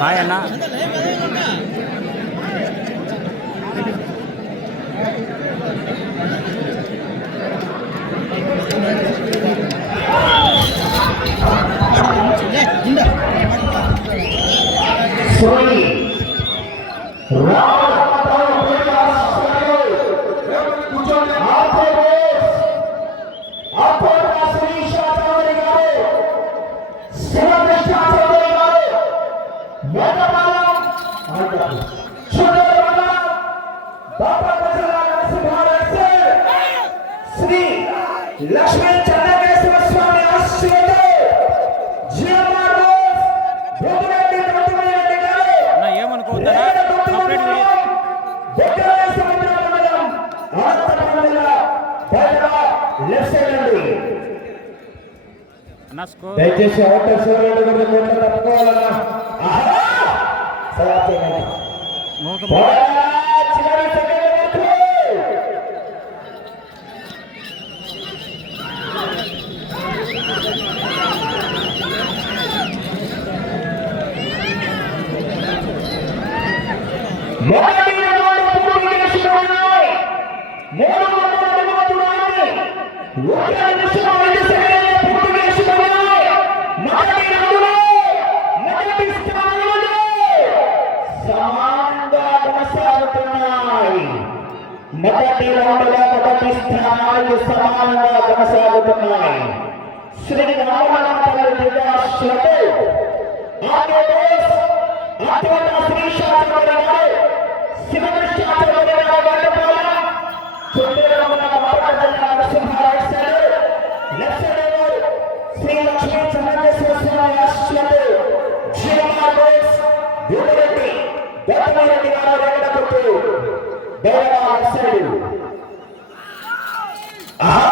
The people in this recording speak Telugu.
హాయ్ అన్న. శ్రీ లక్ష్మీ చంద్రకేశ్వర స్వామి ఆశీర్వాదం దయచేసి అవుటర్ సూర్యుడు తప్పుకోవాలన్నా మొదటి రౌండ్లో మొదటి స్థానాలు సమానంగా కొనసాగుతున్నాయి. శ్రీ రామనాథపల్లి దివ్యాశ్రతో శ్రీ శాస్త్రి గారు శివశాస్త్రి గారు శ్రీ లక్ష్మీ చంద్రకేశ్వర స్వామి ఆశ్రతో జీవమారెడ్డి గౌతమిరెడ్డి గారు వెంకటపుట్టు దైవాశ్రయుడు ఆహా